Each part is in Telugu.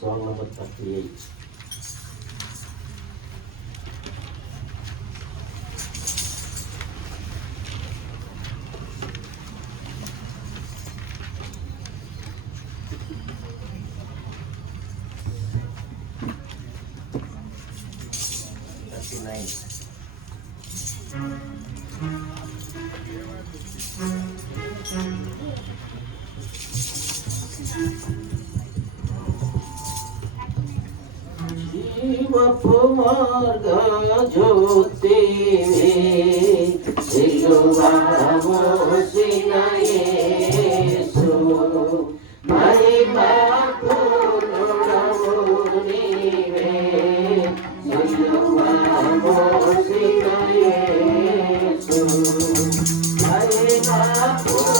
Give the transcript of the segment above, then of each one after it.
Song number 38. Marga jyoti siluva mosina Yesu mahima punuranive siluva mosina Yesu mahima punuranive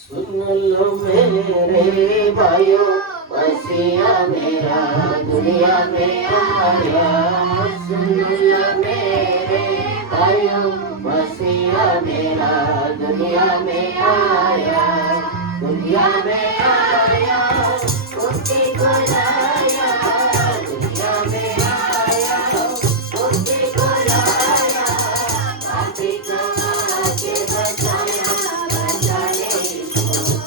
सुन लो मेरे भाइयों, मसीहा मेरा दुनिया में आया। सुन लो मेरे भाइयों, मसीहा मेरा दुनिया में आया। दुनिया में आया, मुक्ति को लाया। दुनिया में आया, मुक्ति को लाया। पापी को आके बचाया, बचाने को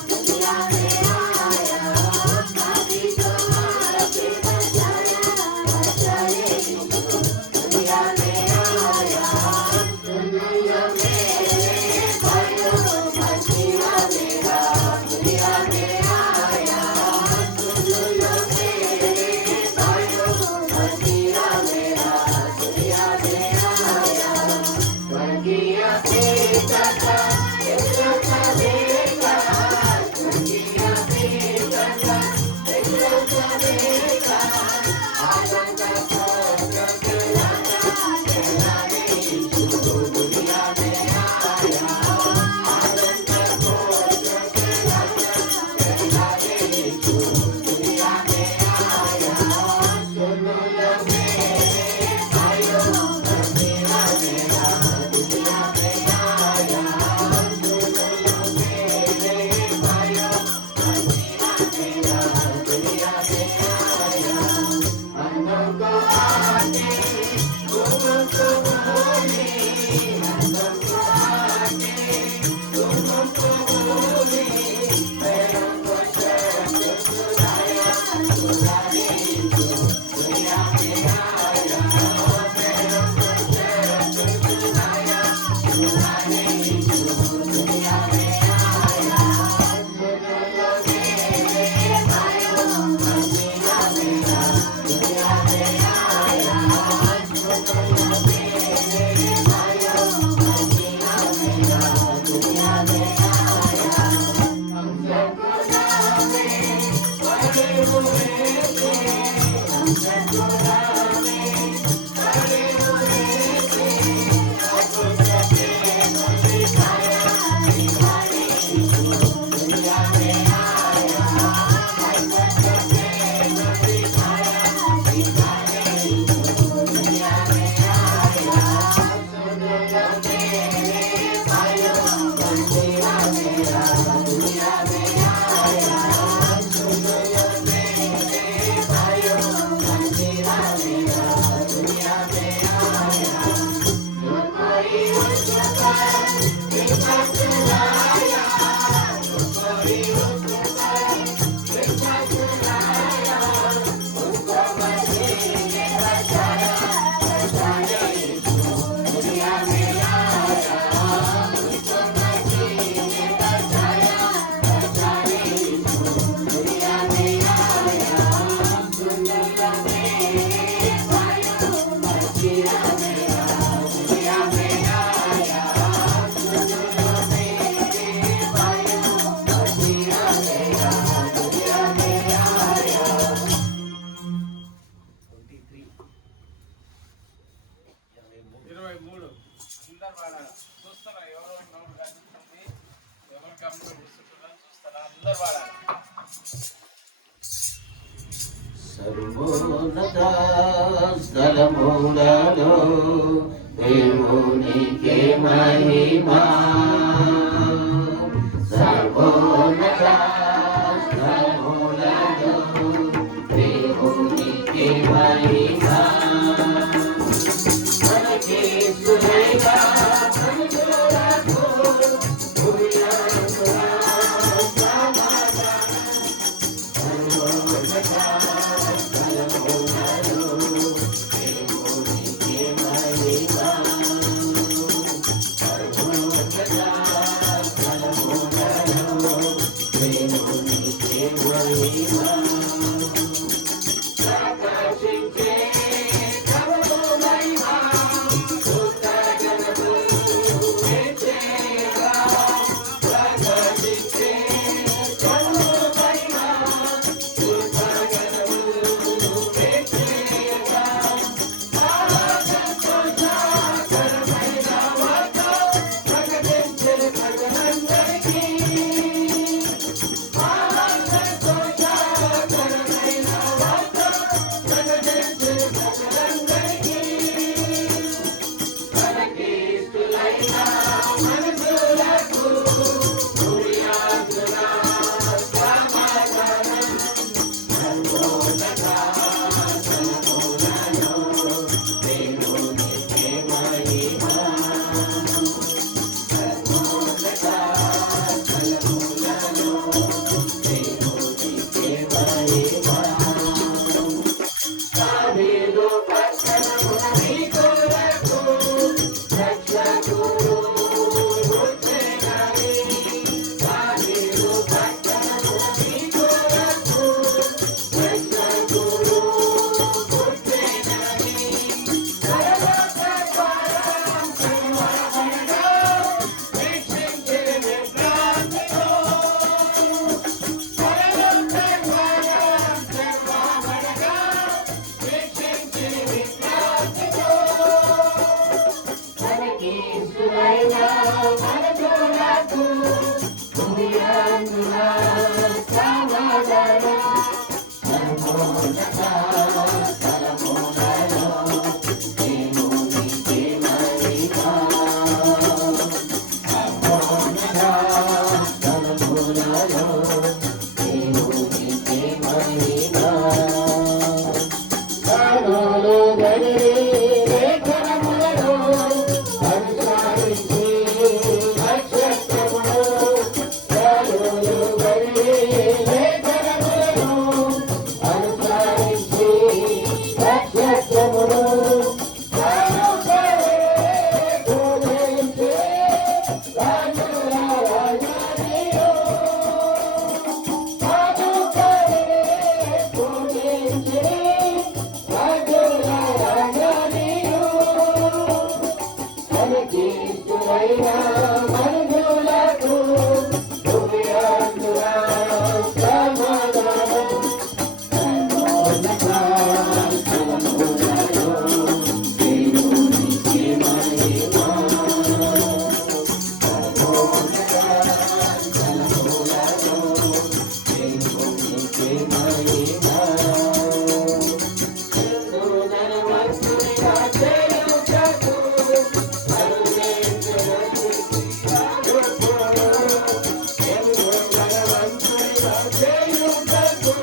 दुनिया में आया। पापी को आके बचाया, बचाने को दुनिया में आया। सुन लो मेरे भाइयों, मसीहा मेरा दुनिया में आया। सुन लो मेरे भाइयों, मसीहा मेरा दुनिया में आया। स्वर्गीय पिता का एकलौता बेटा, स्वर्गीय पिता का एकलौता बेटा, आदम का पुत्र कहलाता, कहलाने यीशु दुनिया में आया। आदम का पुत्र कहलाता, कहलाने यीशु दुनिया में आया। सुन लो मेरे भाइयों, मसीहा मेरा दुनिया में आया। सुन लो मेरे भाइयों, मसीहा मेरा दुनिया में आया। अंधों को आके गूंगों को बोले, अंधों को आके गूंगों को बोले, पैरों को शब्द सुनाया, सुनाने यीशु दुनिया में आया। पैरों को शब्द सुनाया, सुनाने यीशु दुनिया में आया। सुन लो मेरे भाइयों, मसीहा मेरा दुनिया में आया। सुन लो मेरे भाइयों, मसीहा मेरा दुनिया में आया। हम सब गुनाह में पड़े हुए थे, हम सब गुनाह में पड़े हुए थे। आंखों से प्रेम दिखाया, दिखाने यीशु दुनिया में आया। आंखों से प्रेम दिखाया, दिखाने यीशु दुनिया में आया। सुन लो मेरे भाइयों, मसीहा मेरा दुनिया में आया। सुन लो मेरे भाइयों, मसीहा मेरा दुनिया में आया। जो कोई उसका विश्वास लाया, जो कोई उसका विश्वास लाया, उसको मसीह ने बचाया, बचाने यीशु दुनिया में आया। उसको मसीह ने बचाया, बचाने यीशु दुनिया में आया। सुन लो मेरे भाइयों, मसीहा मेरा दुनिया में आया। सुन लो मेरे भाइयों, मसीहा मेरा दुनिया में आया। 23 అందరు వాడాలి. చూస్తారా ఎవరో నోటు కనిపిస్తుంది, ఎవరు గమ్మున కూర్చుంటున్నారు చూస్తారా, అందరు వాడాలి. సర్వోన్నత స్థలములలో దేవునికి మహిమ. సర్వోన్నత స్థలములలో దేవునికి మహిమ. మనకి సులేగా మనుషులకు భూమిలో సమాధానం. సర్వోన్నత స్థలములలో దేవునికి మహిమ. సర్వోన్నత మనసులకు భూమియందున సమాధానం సంపూర్ణత తలములలో దేవునికి మహిమ సంపూర్ణత తలములలో దేవునికి మహిమ కనులు గడిరి లేఖనములను అనుసరించి నక్షత్రములు కనులు గడిరి లేఖనములను అనుసరించి నక్షత్రములు కనుకరే పూజించే రాజుల రాజానియో కనుకరే పూజించే రాజుల రాజానియో కనికిస్తులైన మనుషులకు భూమియందున సమాధానం సంపూర్ణత తలములలో దేవునికి మహిమ సంపూర్ణత తలములలో దేవునికి మహిమ ధనవంతునిగా చేయుటకు ధనవంతునిగా చేయుటకు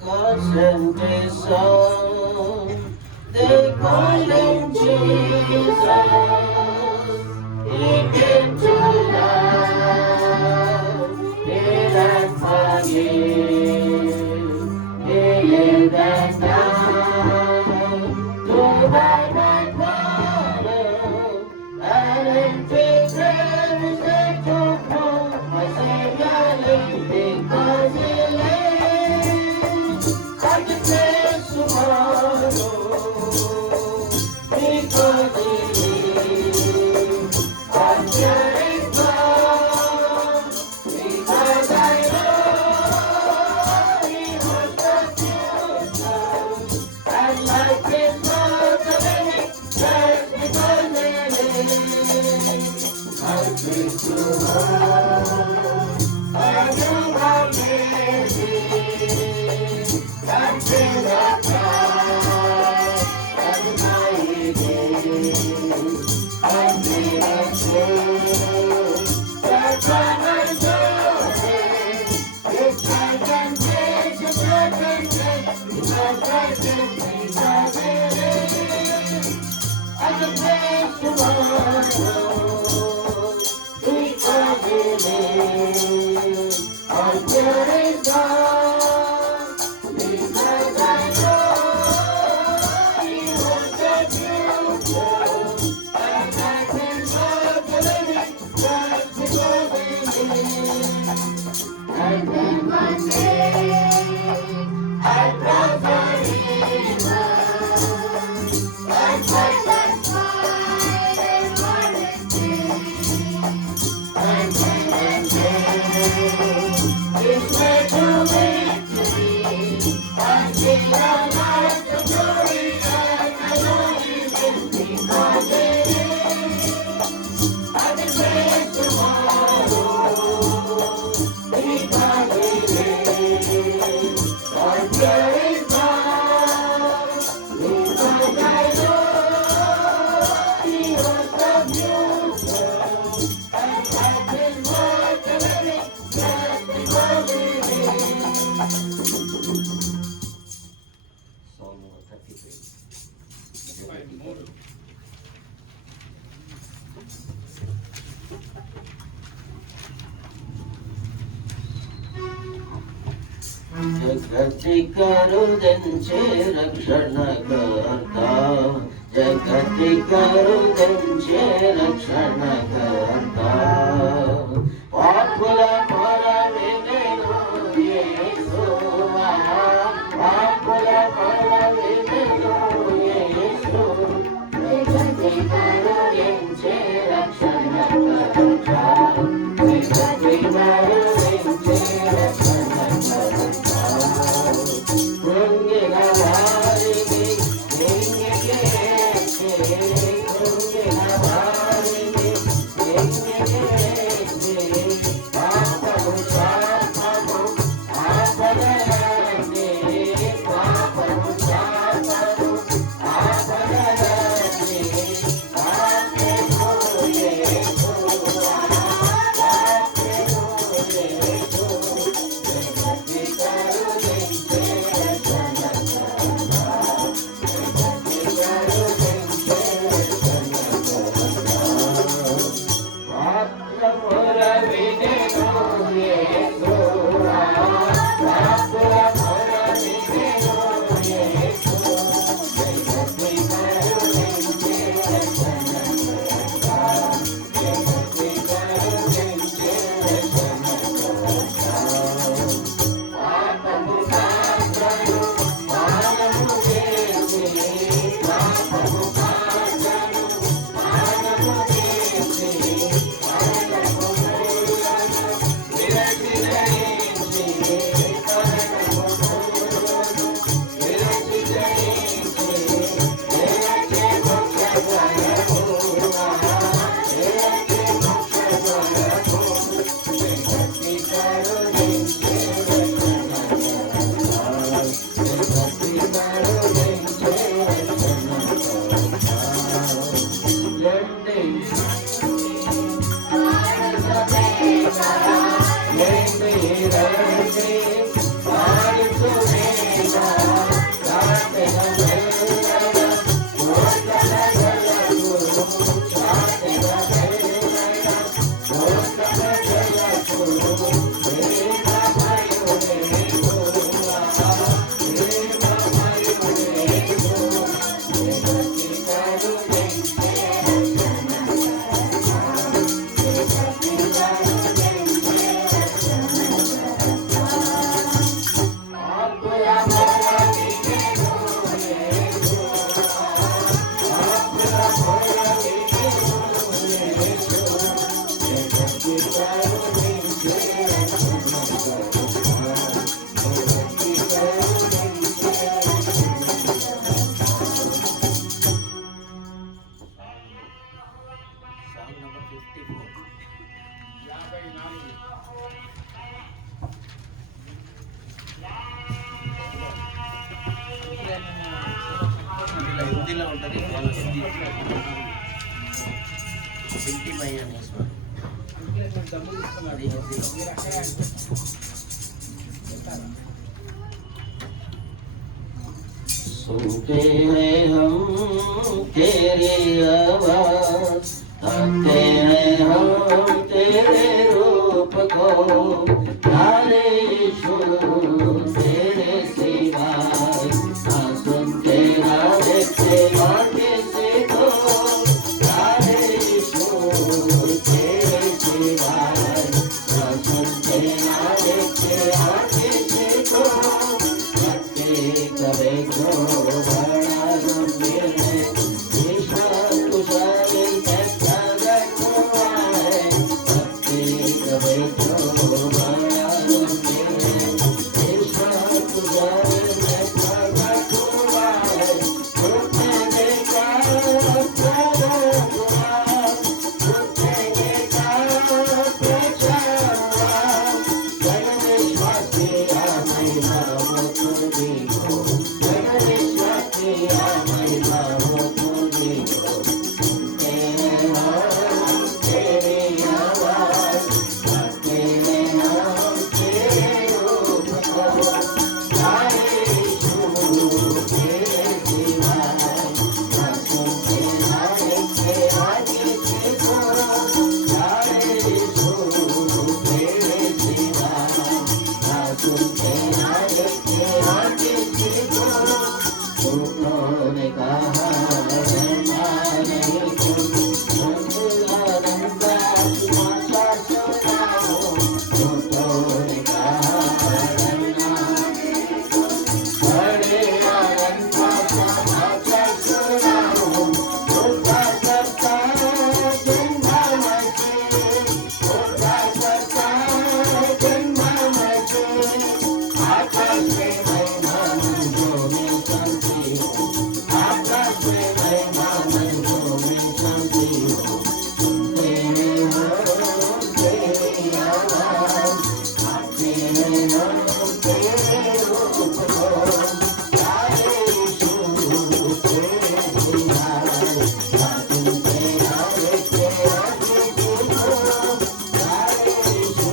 God sent His Son, they called Him Jesus. He came to love, He died for you. He lived and died to buy my pardon, and in His grave is there to prove my Savior lived because He lived. I can face tomorrow because He lives. I'm carrying on because I know He has the future. And life is not a living just because He lives. I speak to her. I know I'm living. Until the time, And then one day I crossed the river, but that smile and honesty. And then one day it led to victory, until the light of glory and I know it will be I will face tomorrow. जगति करुदंचे रक्षणकर्ता जगति करुदंचे रक्षणकर्ता पापुल परमेनु येसुवा पापुल परमेनु येसु जगति करुदंचे रक्षणकर्ता जगति करुदंचे रक्षणकर्ता హిందీలో ఉంటుంది వాళ్ళు హిందీ పింటి మై అనేసి అది హిందీలో सुनते हैं हम तेरी आवाज, ताकते हैं हम तेरे रूप को, प्यारे यीशु तेरे सिवाय ना सुनते ना देखते और किसी को, प्यारे यीशु तेरे सिवाय ना सुनते ना देखते और किसी को, करे जो बड़ा गंभीर है, ईश्वर तुझे कैसा रखवा है, भक्ति करे जो बड़ा गंभीर है, ईश्वर तुझे कैसा रखवा है, तुझे देखा तुझे देखा पूछा जगदीश्वरी महिमा तुझी को, जगदीश्वरी महिमा तुझी को, तेरी आवाज तेरे नाम तेरे रूप को, प्यारे यीशु तेरे सिवाय ना सुनते ना देखते और किसी को, प्यारे यीशु तेरे सिवाय ना सुनते ना देखते और किसी को, झूठों ने कहा नहीं आनंदा समाचार सुनाओ, झूठों ने कहा बड़े आनंद का समाचार सुनाओ, झूठा करता जिंदा मचे, झूठा करता जिंदा मचे, आकाश में महिमा मंजो में शांति हो, आकाश में महिमा मंजो में शांति हो, तेरे हो तेरी आवाज, तेरे हो तेरे रूप को, प्यारे यीशु तेरे सिवाय ना सुनते ना देखते और किसी को, प्यारे यीशु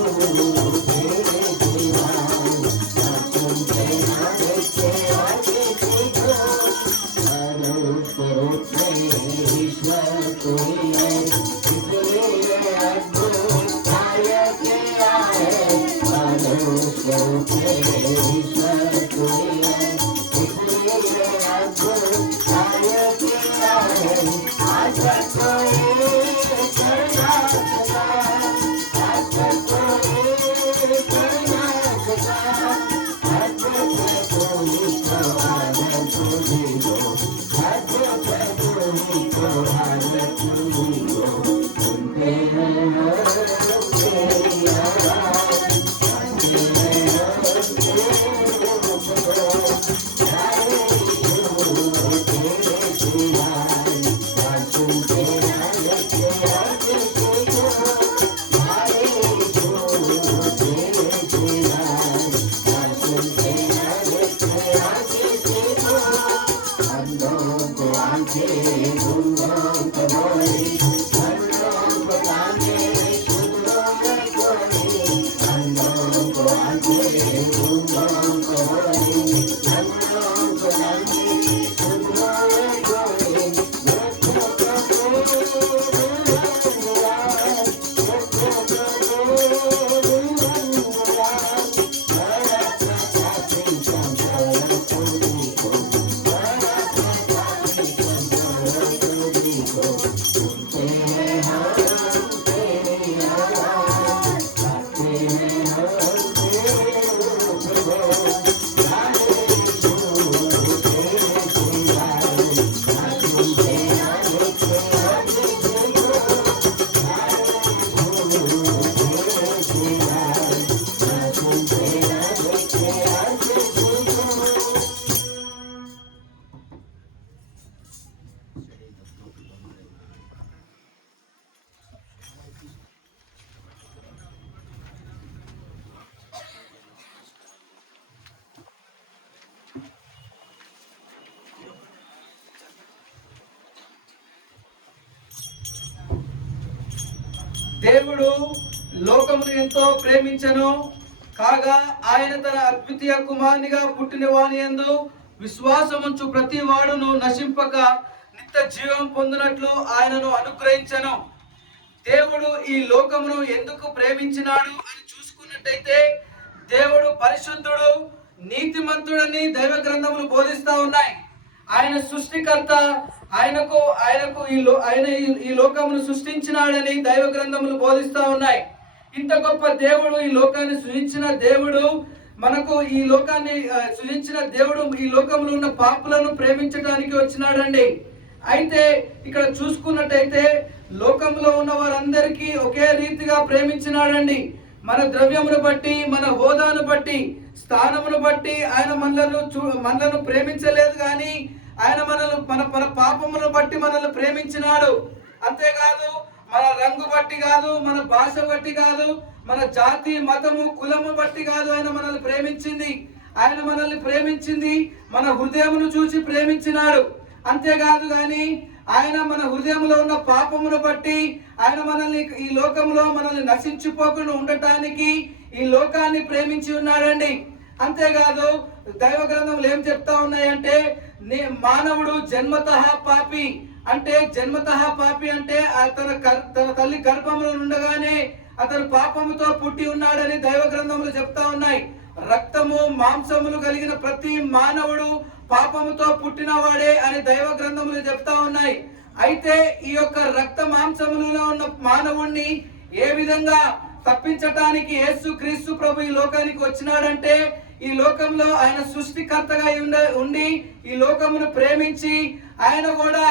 तेरे सिवाय ना सुनते ना देखते और किसी को, अनूप रूप में ईश्वर कोई है, इसलिए अद्भुत कार्य किया है, अनूप रूप में ईश्वर कोई है, इसलिए अद्भुत कार्य किया है, आज तक कोई कर ना सका, आज तक कोई कर ना सका, अद्भुत कोई को आदर तुझी को, अद्भुत कोई को आदर तुझी को, सुनते हैं हम तेरी आवाज, सुनते हैं हम तेरे रूप को, प्यारे यीशु तेरे सिवाय ना सुनते ना देखते और किसी को, प्यारे यीशु तेरे सिवाय ना सुनते ना देखते और किसी को, अंधों को आंखें गूंगों को बोली, अंधों को कानें शुद्धों में खोली, अंधों को आंखें गूंगों को बोली, अंधों को कानें शुद्धों में खोली, बच्चों को बुलंदुआर, बच्चों को बुलंदुआर, बड़ा प्रतापी संसार तुझी को, बड़ा प्रतापी संसार तुझी को, सुनते हैं हम तेरी आवाज, गाते हैं हम तेरे रूप को, प्यारे यीशु तेरे सिवाय ना सुनते ना देखते और किसी को, प्यारे यीशु तेरे सिवाय ना सुनते ना देखते और किसी को। దేవుడు లోకమును ఎంతో ప్రేమించెను, కాగా ఆయన తన అద్వితీయ కుమారునిగా పుట్టిన వాని యందు విశ్వాసముంచు ప్రతి వాడును నశింపక నిత్య జీవం పొందినట్లు ఆయనను అనుగ్రహించను. దేవుడు ఈ లోకమును ఎందుకు ప్రేమించినాడు అని చూసుకున్నట్టయితే, దేవుడు పరిశుద్ధుడు, నీతిమంతుడని దైవ గ్రంథములు బోధిస్తా ఉన్నాయి. ఆయన సృష్టికర్త, ఆయనకు ఈ లోకమును సృష్టించినాడని దైవ గ్రంథములు బోధిస్తా ఉన్నాయి. ఇంత గొప్ప దేవుడు, ఈ లోకాన్ని సృజించిన దేవుడు, మనకు ఈ లోకాన్ని సృజించిన దేవుడు ఈ లోకంలో ఉన్న పాపులను ప్రేమించడానికి వచ్చినాడండి. అయితే ఇక్కడ చూసుకున్నట్టయితే లోకంలో ఉన్న వారందరికీ ఒకే రీతిగా ప్రేమించినాడండి. మన ద్రవ్యమును బట్టి, మన హోదాను బట్టి, స్థానమును బట్టి ఆయన మనలను ప్రేమించలేదు, కానీ ఆయన మన పాపమును బట్టి మనల్ని ప్రేమించినాడు. అంతేకాదు, మన రంగు బట్టి కాదు, మన భాష బట్టి కాదు, మన జాతి, మతము, కులము బట్టి కాదు ఆయన మనల్ని ప్రేమించింది. ఆయన మనల్ని ప్రేమించింది మన హృదయమును చూసి ప్రేమించినాడు. అంతేకాదు కానీ ఆయన మన హృదయంలో ఉన్న పాపమును బట్టి ఆయన మనల్ని ఈ లోకంలో మనల్ని నశించిపోకుండా ఉండటానికి ఈ లోకాన్ని ప్రేమించి ఉన్నాడండి. అంతేకాదు, దైవ గ్రంథములు ఏం చెప్తా ఉన్నాయంటే, మానవుడు జన్మతః పాపి అంటే తన తల్లి గర్భంలో ఉండగానే అతను పాపముతో పుట్టి ఉన్నాడని దైవ గ్రంథములు చెప్తా ఉన్నాయి. రక్తము మాంసములు కలిగిన ప్రతి మానవుడు పాపముతో పుట్టినవాడే అని దైవ గ్రంథములు చెప్తా ఉన్నాయి. అయితే ఈ యొక్క రక్త మాంసములలో ఉన్న మానవుణ్ణి ఏ విధంగా తప్పించటానికి యేసు క్రీస్తు ప్రభు ఈ లోకానికి వచ్చినాడంటే, ఈ లోకంలో ఆయన సృష్టికర్తగా ఉండి ఈ లోకమును ప్రేమించి ఆయన కూడా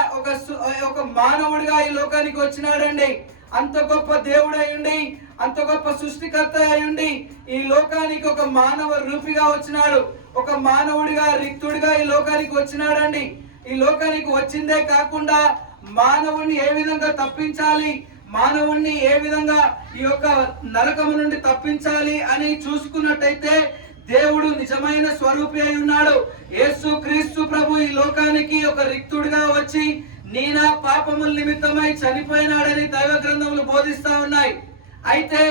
ఒక మానవుడిగా ఈ లోకానికి వచ్చినాడండి. అంత గొప్ప దేవుడై ఉండి, అంత గొప్ప సృష్టికర్త అయ్యుండి ఈ లోకానికి ఒక మానవ రూపిగా వచ్చినాడు. ఒక మానవుడిగా, రిక్తుడిగా ఈ లోకానికి వచ్చినాడండి. ఈ లోకానికి వచ్చిందే కాకుండా మానవుణ్ణి ఏ విధంగా తప్పించాలి, మానవుణ్ణి ఏ విధంగా ఈ యొక్క నరకము నుండి తప్పించాలి అని చూసుకున్నట్టయితే, దేవుడు నిజమైన స్వరూపి అయి ఉన్నాడు. యేసు క్రీస్తు ప్రభు ఈ లోకానికి ఒక రిక్తుడిగా వచ్చి నీనా పాపముల నిమిత్తమై చనిపోయినాడని దైవ గ్రంథములు బోధిస్తా ఉన్నాయి. అయితే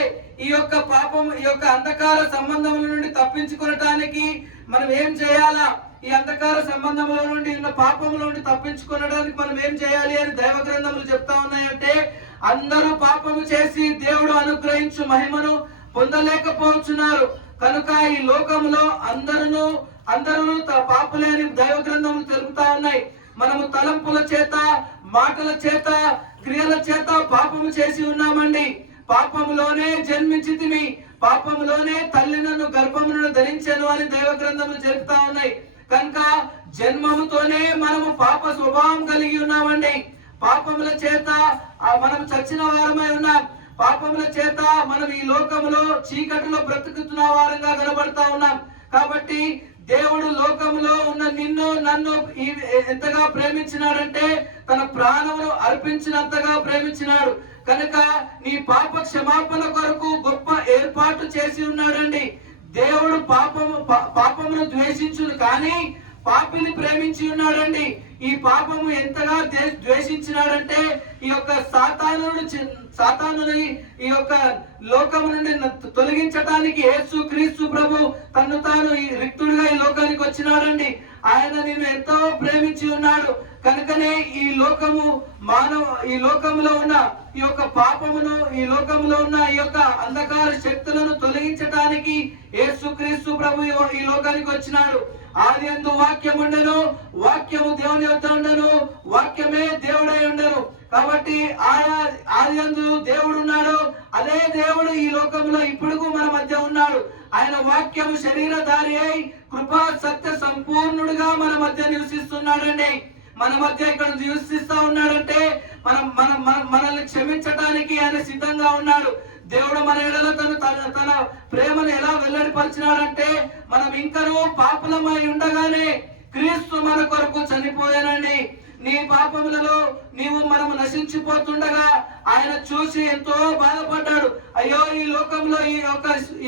ఈ యొక్క అంధకార సంబంధముల నుండి తప్పించుకోవడానికి మనం ఏం చేయాలా, ఈ అంధకార సంబంధముల నుండి ఉన్న పాపముల నుండి తప్పించుకోవడానికి మనం ఏం చేయాలి అని దైవ గ్రంథములు చెప్తా ఉన్నాయంటే, అందరూ పాపము చేసి దేవుడు అనుగ్రహించు మహిమను పొందలేకపోతున్నారు కనుక ఈ లోకంలో అందరూ పాపులే అని దైవ గ్రంథములు తెలుపుతా ఉన్నాయి. మనము తలంపుల చేత, మాటల చేత, క్రియల చేత పాపము చేసి ఉన్నామండి. పాపములోనే జన్మించితిమి, పాపములోనే తల్లి నన్ను గర్భమును ధరించెను అని దైవ గ్రంథములు చెప్తా ఉన్నాయి. కనుక జన్మముతోనే మనము పాప స్వభావం కలిగి ఉన్నామండి. పాపముల చేత మనం చచ్చిన వారమై ఉన్నాం. పాపముల చేత మనం ఈ లోకములో చీకటిలో బ్రతుకుతున్న వారంగా కనబడతా ఉన్నాం. కాబట్టి దేవుడు లోకములో ఉన్న నిన్ను నన్ను ఎంతగా ప్రేమించినాడంటే, తన ప్రాణమును అర్పించినంతగా ప్రేమించినాడు. కనుక నీ పాప క్షమాపణ కొరకు గొప్ప ఏర్పాటు చేసి ఉన్నాడండి. దేవుడు పాపమును ద్వేషించును కానీ పాపిని ప్రేమించి ఉన్నాడండి. ఈ పాపము ఎంతగా ద్వేషించినాడంటే, ఈ యొక్క సాతానుని ఈ యొక్క లోకము నుండి తొలగించటానికి యేసు క్రీస్తు ప్రభు తను తాను ఈ రిక్తుడిగా ఈ లోకానికి వచ్చినాడండి. ఆయన నిన్ను ఎంతో ప్రేమించి ఉన్నాడు. కనుకనే ఈ లోకములో ఉన్న ఈ యొక్క పాపమును, ఈ లోకములో ఉన్న ఈ యొక్క అంధకార శక్తులను తొలగించటానికి యేసు క్రీస్తు ప్రభు ఈ లోకానికి వచ్చినాడు. ఆదియందు వాక్యం ఉండెను, వాక్యము దేవుని యొద్ద ఉండెను, వాక్యమే దేవుడై ఉండెను. కాబట్టి ఆదియందు దేవుడు ఉన్నాడు. అదే దేవుడు ఈ లోకంలో ఇప్పుడు మన మధ్య ఉన్నాడు. ఆయన వాక్యము శరీరధారి అయి కృపా సత్య సంపూర్ణుడుగా మన మధ్య నివసిస్తున్నాడండి. మన మధ్య ఇక్కడ నివసిస్తా ఉన్నాడంటే మనల్ని క్షమించడానికి ఆయన సిద్ధంగా ఉన్నాడు. దేవుడు మన ఎడల తన ప్రేమను ఎలా వెల్లడిపరిచినాడంటే, మనం ఇంకనూ పాపులమై ఉండగానే క్రీస్తు మన కొరకు చనిపోయానండి. నీ పాపములలో మనము నశించిపోతుండగా ఆయన చూసి ఎంతో బాధపడ్డాడు. అయ్యో, ఈ లోకంలో ఈ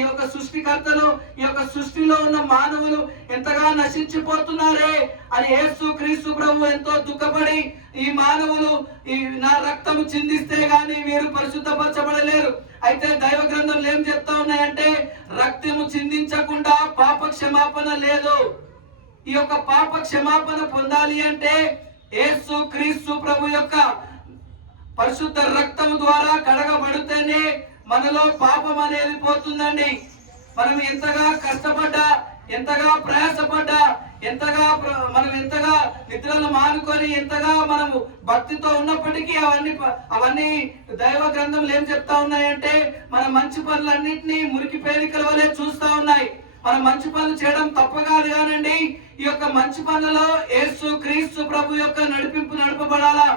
యొక్క సృష్టికర్తలు, ఈ యొక్క సృష్టిలో ఉన్న మానవులు ఎంతగా నశించిపోతున్నారే అని యేసు క్రీస్తు ప్రభు ఎంతో దుఃఖపడి, ఈ మానవులు నా రక్తము చిందిస్తే గాని వీరు పరిశుద్ధపరచబడలేరు. అయితే దైవ గ్రంథంలో ఏం చెప్తా ఉన్నాయంటే, రక్తము చిందించకుండా పాప క్షమాపణ లేదు. ఈ యొక్క పాప క్షమాపణ పొందాలి అంటే యేసు క్రీస్తు ప్రభు యొక్క పరిశుద్ధ రక్తం ద్వారా కడగబడితేనే మనలో పాపం అనేది పోతుందండి. మనం ఎంతగా కష్టపడ్డా, ఎంతగా ప్రయాసపడ్డా, మనం ఎంతగా నిద్రలు మానుకొని ఎంతగా మనము భక్తితో ఉన్నప్పటికీ అవన్నీ దైవ గ్రంథంలో ఏం చెప్తా ఉన్నాయంటే మన మంచి పనులన్నింటినీ మురికి పేరికల వలె చూస్తా ఉన్నాయి. మనం మంచి పనులు చేయడం తప్ప కాదు కానండి, ఈ యొక్క మంచి పనులలో యేసు క్రీస్తు ప్రభు యొక్క నడపబడాలా,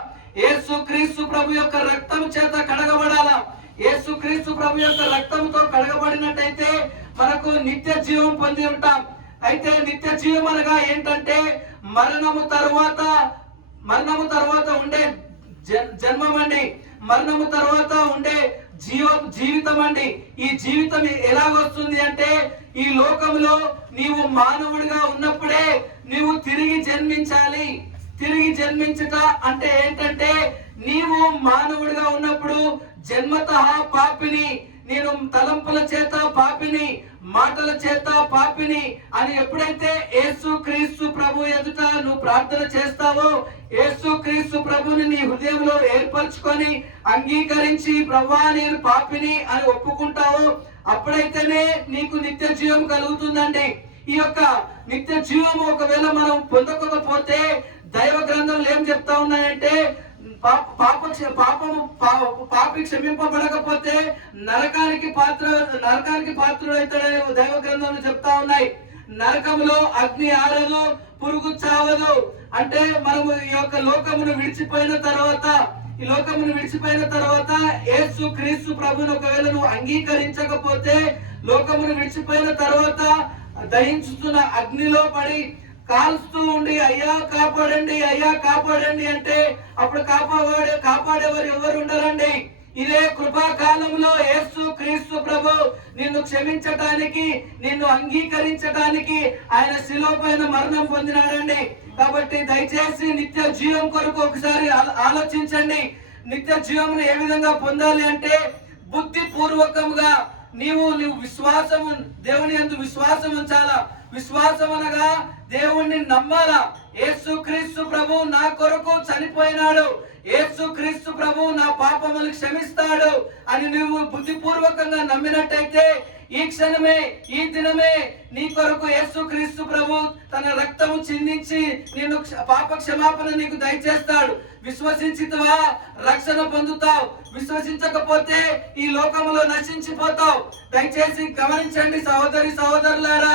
యేసు క్రీస్తు ప్రభు యొక్క రక్తం చేత కడగబడాలా. యేసు క్రీస్తు ప్రభు యొక్క రక్తంతో కడగబడినట్టయితే మనకు నిత్య జీవం పొంది ఉంటాం. అయితే నిత్య జీవం అనగా ఏంటంటే మరణము తర్వాత ఉండే జన్మం అండి, మరణము తర్వాత ఉండే జీవితం అండి. ఈ జీవితం ఎలాగొస్తుంది అంటే ఈ లోకంలో నీవు మానవుడిగా ఉన్నప్పుడే నీవు తిరిగి జన్మించాలి. తిరిగి జన్మించుట అంటే ఏంటంటే నీవు మానవుడిగా ఉన్నప్పుడు జన్మతః పాపిని, నేను తలంపుల చేత పాపిని, మాటల చేత పాపిని అని ఎప్పుడైతే యేసు క్రీస్తు ప్రభు ఎదుట నువ్వు ప్రార్థన చేస్తావో, యేసు క్రీస్తు ప్రభుని నీ హృదయంలో ఏర్పరచుకొని అంగీకరించి ప్రభువా నేను పాపిని అని ఒప్పుకుంటావో అప్పుడైతేనే నీకు నిత్య జీవం కలుగుతుందండి. ఈ యొక్క నిత్య జీవం ఒకవేళ మనం పొందకపోతే దైవ గ్రంథంలో ఏం చెప్తా ఉన్నాయంటే పాపి క్షమింపబడకపోతే నరకానికి పాత్రుడైతాడని దైవ గ్రంథంలో చెప్తా ఉన్నాయి. నరకములో అగ్ని ఆరదు, పురుగు చావదు. అంటే మనము ఈ యొక్క లోకమును విడిచిపోయిన తర్వాత యేసు క్రీస్తు ప్రభుని ఒకవేళ నువ్వు అంగీకరించకపోతే లోకమును విడిచిపోయిన తర్వాత దహించుతున్న అగ్నిలో పడి కాల్స్తూ ఉండి అయ్యా కాపాడండి అంటే అప్పుడు కాపాడేవారు ఎవరు ఉండరండి. ఇదే కృపాకాలంలో యేసు క్రీస్తు ప్రభు నిన్ను క్షమించటానికి, నిన్ను అంగీకరించటానికి ఆయన శిలువ పైన మరణం పొందినాడండి. కాబట్టి దయచేసి నిత్య జీవం కొరకు ఒకసారి ఆలోచించండి. నిత్య జీవం ఏ విధంగా పొందాలి అంటే బుద్ధి పూర్వకంగా నీవు విశ్వాసము, దేవుని యందు విశ్వాసం ఉంచాలా. విశ్వాసం అనగా దేవుణ్ణి నమ్మాలా. యేసు క్రీస్తు ప్రభు నా కొరకు చనిపోయినాడు, యేసు క్రీస్తు ప్రభు నా పాపములు క్షమిస్తాడు అని నువ్వు బుద్ధిపూర్వకంగా నమ్మినట్టయితే ఈ క్షణమే, ఈ దినమే నీ కొరకు యేసు క్రీస్తు ప్రభు తన రక్తము చిందించి నిన్ను పాప క్షమాపణ నీకు దయచేస్తాడు. విశ్వసించితవా రక్షణ పొందుతావు, విశ్వసించకపోతే ఈ లోకములో నశించిపోతావు. దయచేసి గమనించండి సహోదరులారా,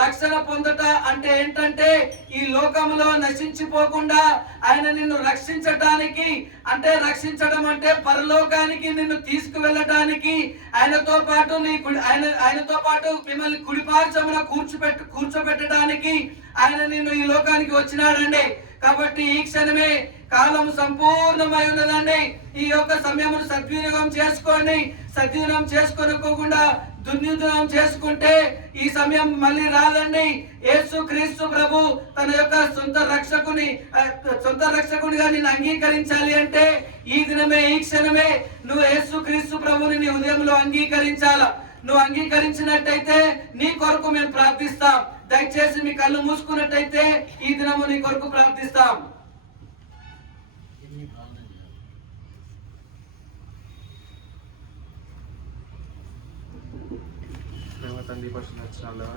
రక్షణ పొందుట అంటే ఏంటంటే ఈ లోకములో నశించిపోకుండా ఆయన నిన్ను రక్షించటానికి, అంటే రక్షించడం అంటే పరలోకానికి నిన్ను తీసుకువెళ్ళటానికి, ఆయనతో పాటు మిమ్మల్ని కుడిపార్చమున కూర్చోబెట్టడానికి ఆయన నిన్ను ఈ లోకానికి వచ్చినాడండి. కాబట్టి ఈ క్షణమే కాలం సంపూర్ణమై ఉన్నదండి. ఈ యొక్క సమయమును సద్వినియోగం చేసుకోండి. సద్వినియోగం చేసుకోకుండా దుర్వినియోగం చేసుకుంటే ఈ సమయం మళ్ళీ రాదండి. యేసు క్రీస్తు ప్రభు తన యొక్క సొంత రక్షకునిగా నిన్ను అంగీకరించాలి అంటే ఈ దినమే, ఈ క్షణమే నువ్వు యేసు క్రీస్తు ప్రభుని నీ హృదయంలో అంగీకరించాలా. నువ్వు అంగీకరించినట్టయితే నీ కొరకు మేము ప్రార్థిస్తాం. దయచేసి మీ కళ్ళు మూసుకున్నట్టయితే ఈ దినము నీ కొరకు ప్రార్థిస్తాం. తండ్రి పరిశుద్ధ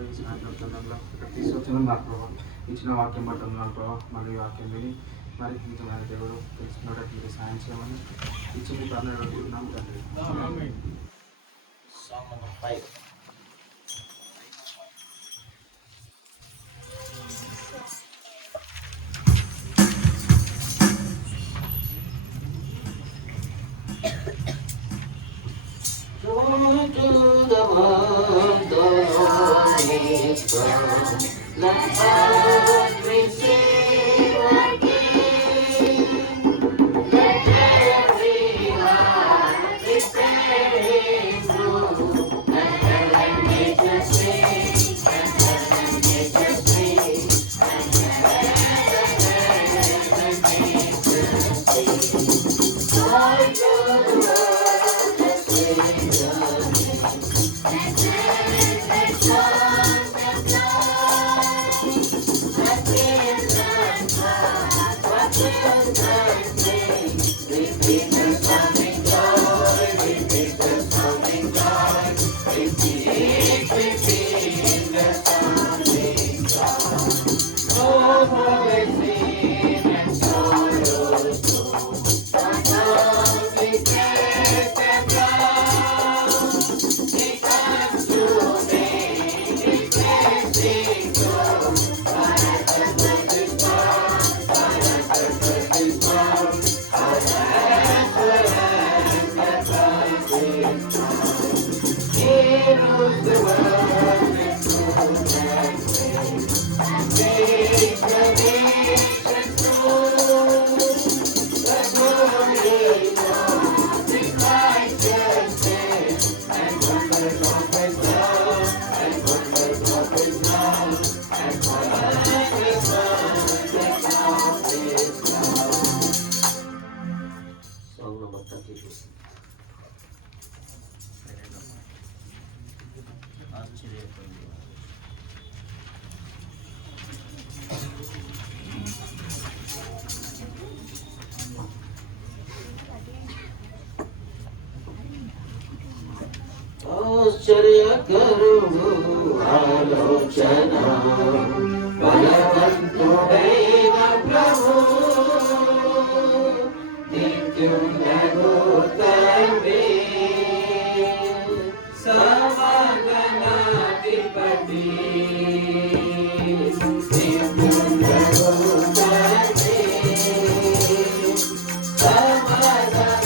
ఈ సాయంత్రంలో తీసుకొచ్చిన ప్రభావ ఇచ్చిన వాక్యం బట్టి ఉన్నాను ప్రభావ. మళ్ళీ వాక్యం విని మరి ఇంతమైన దేవుడు తెలుసుకున్నట్టు మీరు సాయం చేయమని ఇచ్చి మీకు అందరూ అడుగుతున్నాము తండ్రి. Song number 5. Go to the world, the Lord is come. Let earth receive a King. Let every heart be praying through. And heaven nature sing, and heaven nature sing, and heaven nature sing. Joy to the world, let's sing the King. And let the sun and fly. Jesus coming joy, repeat the coming joy, repeat, repeat the coming joy. Oh, holy sin and sorrow too, but now we taste the blood. He comes to me, He blessing too. God has the perfect love, God has the perfect love, God has the perfect love. He rules the world with truth and grace, and makes the nations true. The glory of His righteousness, and wonders of His love, and wonders of His love, and wonders of His love. Song number 32. ఆశ్చర్యకరుడు ఆలోచన బలవంతుడైన ప్రభు నిత్యుండగు తండ్రి సమాగణాధిపతి నిత్యుండగు తండ్రి సమాగణాధిపతి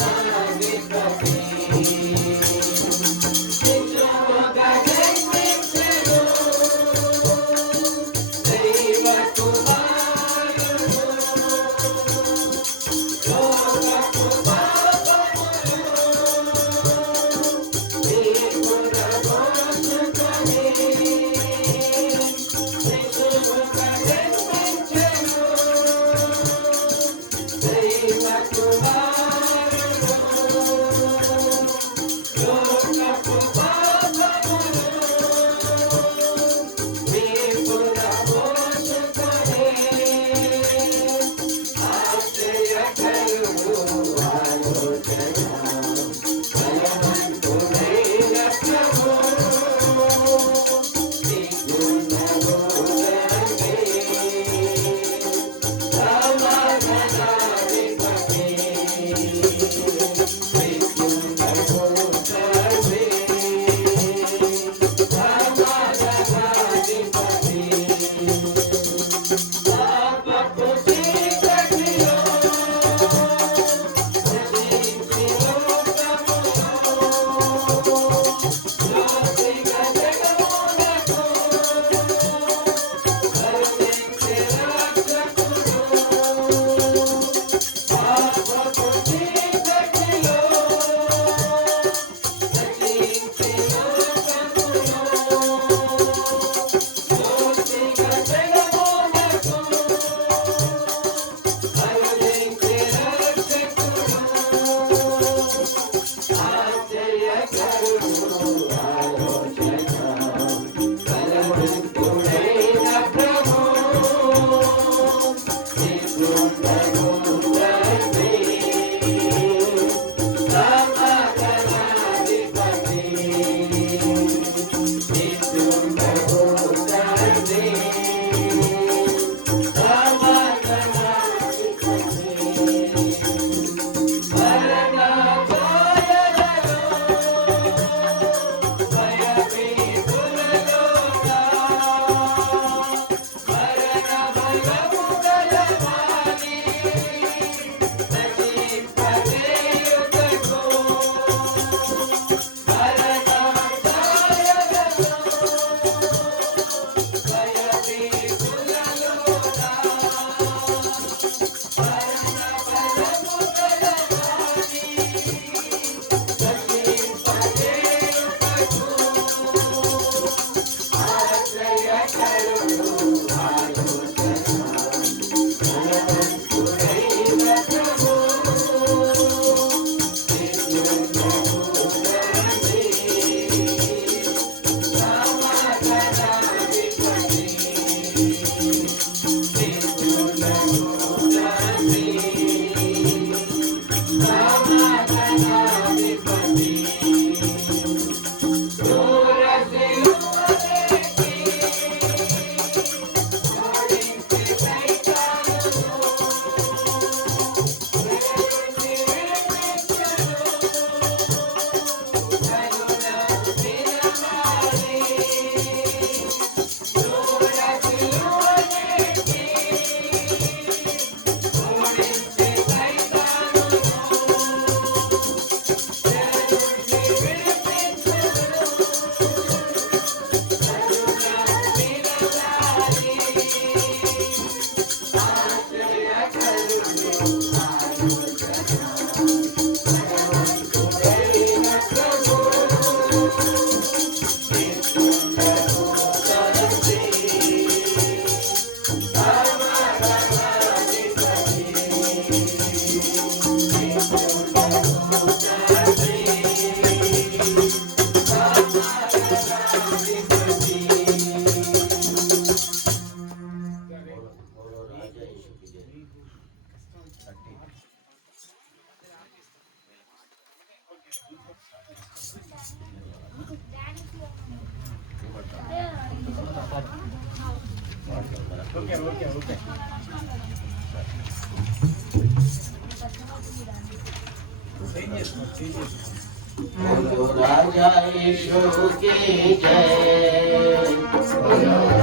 राजा यीशु की जय,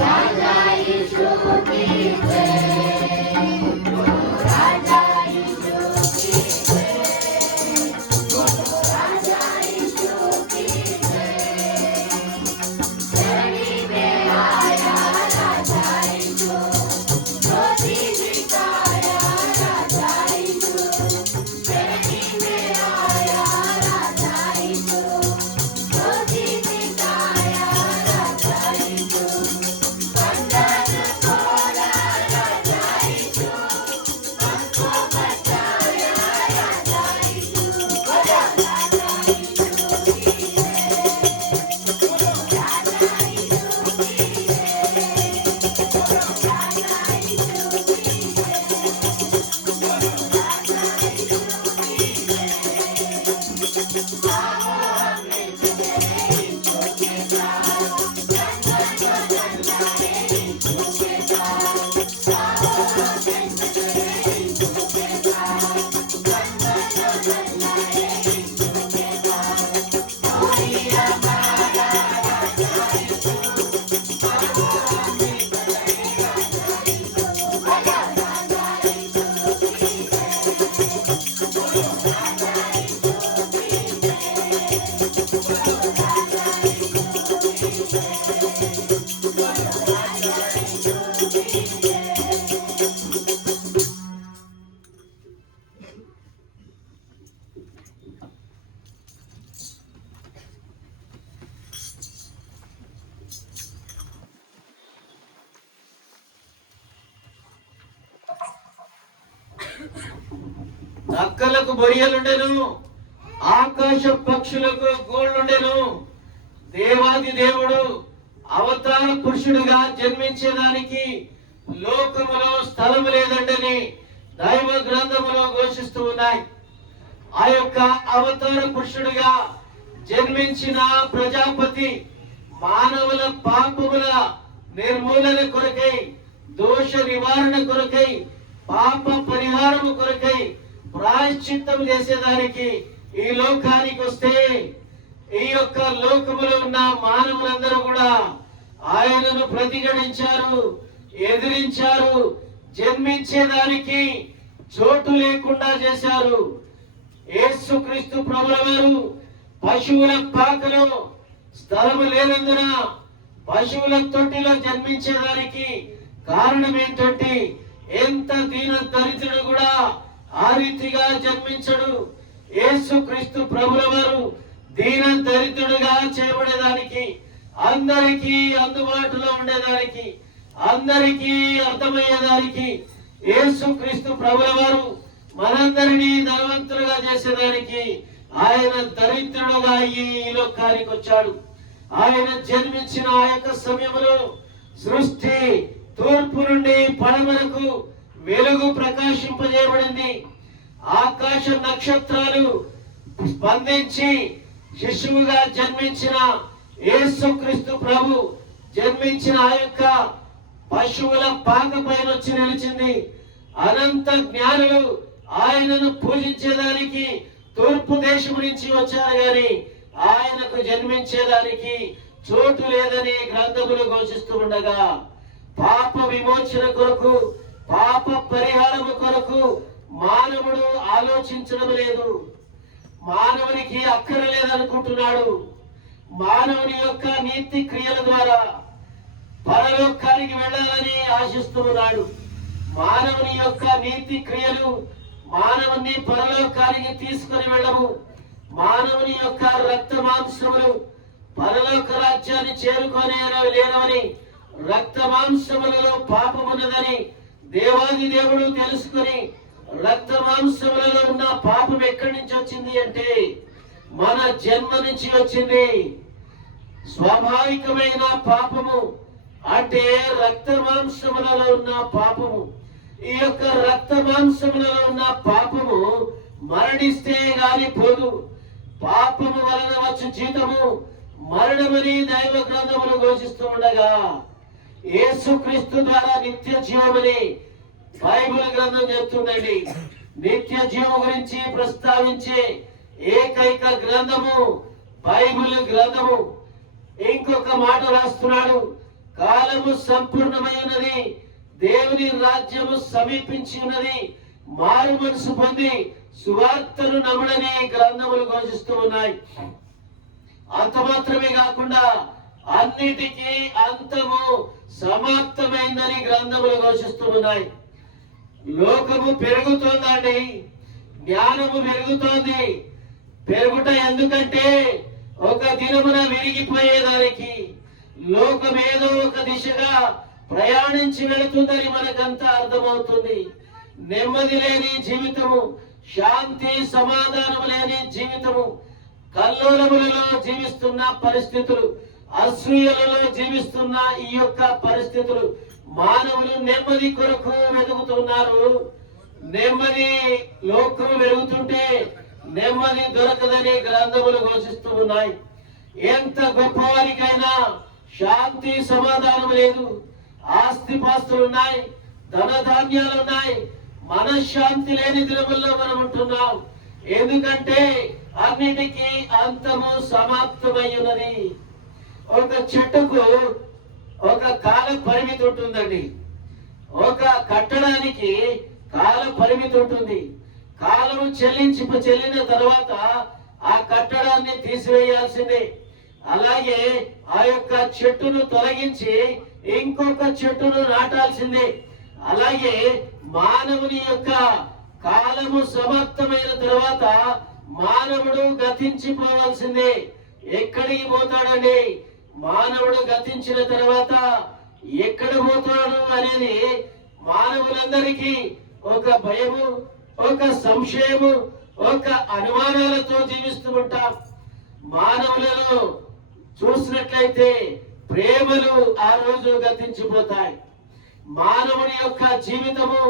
राजा यीशु की जय, राजा यीशु की जय, राजा यीशु की जय। धरती पे आया राजा यीशु, ज्योति दिखाया राजा यीशु। धरती पे आया राजा यीशु, ज्योति दिखाया राजा यीशु। बंधन तोड़ा राजा यीशु, हमको बचाया राजा यीशु। राजा यीशु की जय, राजा यीशु की जय, राजा यीशु की నక్కలకు బొరియలుండెను, ఆకాశ పక్షులకు గూళ్ళుండెను. దేవాది దేవుడు అవతార పురుషుడిగా జన్మించేదానికి లోకములో స్థలము లేదండని దైవ గ్రంథములో ఘోషిస్తూ ఉన్నాయి. ఆ యొక్క అవతార పురుషుడిగా జన్మించిన ప్రజాపతి మానవుల పాపముల నిర్మూలన కొరకై, దోష నివారణ కొరకై, పాప పరిహారము కొరకై ప్రాయశ్చిత్తం చేసేదానికి ఈ లోకానికి వస్తే ఈ యొక్క లోకములో ఉన్న మానవులందరూ కూడా ఆయనను ప్రతిఘటించారు, ఎదిరించారు, జన్మించేదానికి చోటు లేకుండా చేశారు. యేసుక్రీస్తు ప్రభుల వారు పశువుల పాకలో స్థలము లేనందున పశువుల తొట్టిలో జన్మించేదానికి కారణం ఏంటంటే ఎంత దీన దరిద్రుడు కూడా ఆ రీతిగా జన్మించడు. యేసుక్రీస్తు ప్రభుల వారు దీన దరిద్రుడుగా చేయబడేదానికి, అందరికీ అందుబాటులో ఉండేదానికి, అందరికీ అర్థమయ్యేదానికి యేసుక్రీస్తు ప్రభుల వారు మనందరినీ ధనవంతులుగా చేసేదానికి ఆయన దరిద్రుడుగా ఈ లోకానికి వచ్చాడు. ఆయన జన్మించిన ఆ యొక్క సమయంలో సృష్టి తూర్పు నుండి పడమరకు వెలుగు ప్రకాశింపజేయబడింది. ఆకాశ నక్షత్రాలు స్పందించి శిశువుగా జన్మించిన యేసుక్రీస్తు ప్రభు జన్మించిన ఆ యొక్క పశువుల పాక పైన వచ్చి నిలిచింది. అనంత జ్ఞానులు ఆయనను పూజించేదానికి తూర్పు దేశం నుంచి వచ్చారు గాని ఆయనకు జన్మించేదానికి చోటు లేదని గ్రంథములు ఘోషిస్తూ ఉండగా, పాప విమోచన కొరకు, పాప పరిహారము కొరకు మానవుడు ఆలోచించడం లేదు. మానవునికి అక్కర లేదనుకుంటున్నాడు. మానవుని యొక్క నీతి క్రియల ద్వారా పరలోకానికి వెళ్ళాలని ఆశిస్తున్నాడు. మానవుని యొక్క నీతి క్రియలు మానవుని పరలోకానికి తీసుకుని వెళ్ళవు. మానవుని యొక్క రక్త మాంసములు పరలోక రాజ్యాన్ని చేరుకునే లేనవని, రక్త మాంసములలో పాపమున్నదని దేవాది దేవుడు తెలుసుకుని, రక్త మాంసములలో ఉన్న పాపం ఎక్కడి నుంచి వచ్చింది అంటే మన జన్మ నుంచి వచ్చింది. స్వాభావికమైన పాపము అంటే రక్త మాంసములలో ఉన్న పాపము. ఈ యొక్క రక్త మాంసములలో ఉన్న పాపము మరణిస్తే గాని పోదు. పాపము వలన వచ్చు జీతము మరణమని దైవ గ్రంథములు ఘోషిస్తూ ఉండగా, యేసుక్రీస్తు ద్వారా నిత్య జీవమని బైబిల్ గ్రంథం చెప్తుందండి. నిత్య జీవం గురించి ప్రస్తావించే ఏకైక గ్రంథము బైబిల్ గ్రంథము. ఇంకొక మాట రాస్తున్నాడు, కాలము సంపూర్ణమైనది, దేవుని రాజ్యము సమీపించి ఉన్నది, మారు మనసు పొంది సువార్తను నమ్మడని గ్రంథములు ఘోషిస్తూ ఉన్నాయి. అంత మాత్రమే కాకుండా అన్నిటికీ అంతము సమాప్తమైందని గ్రంథములు ఘోషిస్తూ ఉన్నాయి. లోకము పెరుగుతోందండి, జ్ఞానము పెరుగుతోంది. పెరుగుట ఎందుకంటే ఒక దినమున విరిగిపోయేదానికి. లోకం ఏదో ఒక దిశగా ప్రయాణించి వెళుతుందని మనకంతా అర్థమవుతుంది. నెమ్మది లేని జీవితము, శాంతి సమాధానం లేని జీవితము, కల్లోలములలో జీవిస్తున్న పరిస్థితులు, అసూయలలో జీవిస్తున్న ఈ యొక్క పరిస్థితులు, మానవులు నెమ్మది కొరకు వెతుకుతున్నారు. నెమ్మది లోకం వెలుగుతుంటే నెమ్మది దొరకదని గ్రంథములు ఘోషిస్తూ ఉన్నాయి. ఎంత గొప్పవారికైనా శాంతి సమాధానం లేదు. ఆస్తిపాస్తులు ఉన్నాయి, ధనధాన్యాలు ఉన్నాయి, మనశ్శాంతి లేని దినముల్లో మనం ఉంటున్నాం. ఎందుకంటే అన్నిటికీ అంతము సమాప్తమై ఉన్నది. ఒక చెట్టుకు ఒక కాల పరిమితి ఉంటుందండి. ఒక కట్టడానికి కాల పరిమితి ఉంటుంది. కాలము చెల్లిన తర్వాత ఆ కట్టడాన్ని తీసివేయాల్సిందే. అలాగే ఆ యొక్క చెట్టును తొలగించి ఇంకొక చెట్టును నాటాల్సిందే. అలాగే మానవుని యొక్క కాలము సమాప్తమైన తర్వాత మానవుడు గతించిపోవాల్సిందే. ఎక్కడికి పోతాడండి? మానవుడు గతించిన తర్వాత ఎక్కడ పోతాడు అనేది మానవులందరికీ ఒక భయము, ఒక సంశయము, ఒక అనుమానాలతో జీవిస్తూ ఉంటాం. మానవులలో చూసినట్లయితే ప్రేమలు ఆ రోజు గతించిపోతాయి. మానవుని యొక్క జీవితము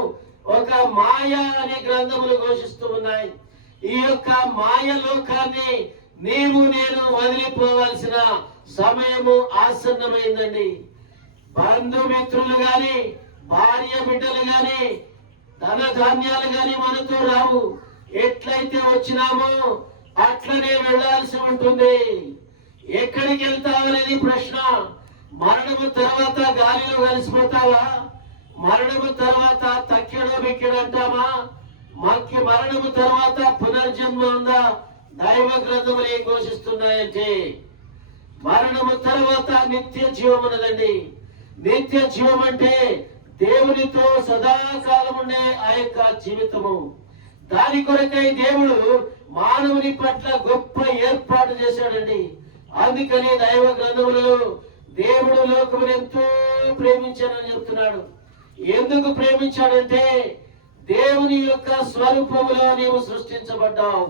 ఒక మాయ అనే గ్రంథములు ఘోషిస్తూ ఉన్నాయి. ఈ యొక్క మాయ లోకాన్ని నీవు నేను వదిలిపోవాల్సిన సమయము ఆసన్నమైందండి. బంధుమిత్రులు గాని, భార్య బిడ్డలు గాని, ధన ధాన్యాలు గాని మనతో రావు. ఎట్లయితే వచ్చినామో అట్లనే వెళ్ళాల్సి ఉంటుంది. ఎక్కడికి వెళ్తావనేది ప్రశ్న. మరణము తర్వాత గాలిలో కలిసిపోతావా? మరణము తర్వాత తక్కెడో బిక్కెడు అంటామా? మరణము తర్వాత పునర్జన్మ ఉందా? దైవ గ్రంథములు ఏం ఘోషిస్తున్నాయంటే మరణము తర్వాత నిత్య జీవం ఉన్నదండి. నిత్య జీవం అంటే దేవునితో సదాకాలం ఉండే ఆ యొక్క జీవితము. దాని కొరకై దేవుడు మానవుని పట్ల గొప్ప ఏర్పాటు చేశాడండి. అందుకని దైవ గ్రంథములలో దేవుడు లోకమును ఎంతో ప్రేమించాడని చెప్తున్నాడు. ఎందుకు ప్రేమించాడంటే దేవుని యొక్క స్వరూపములో నీవు సృష్టించబడ్డావు.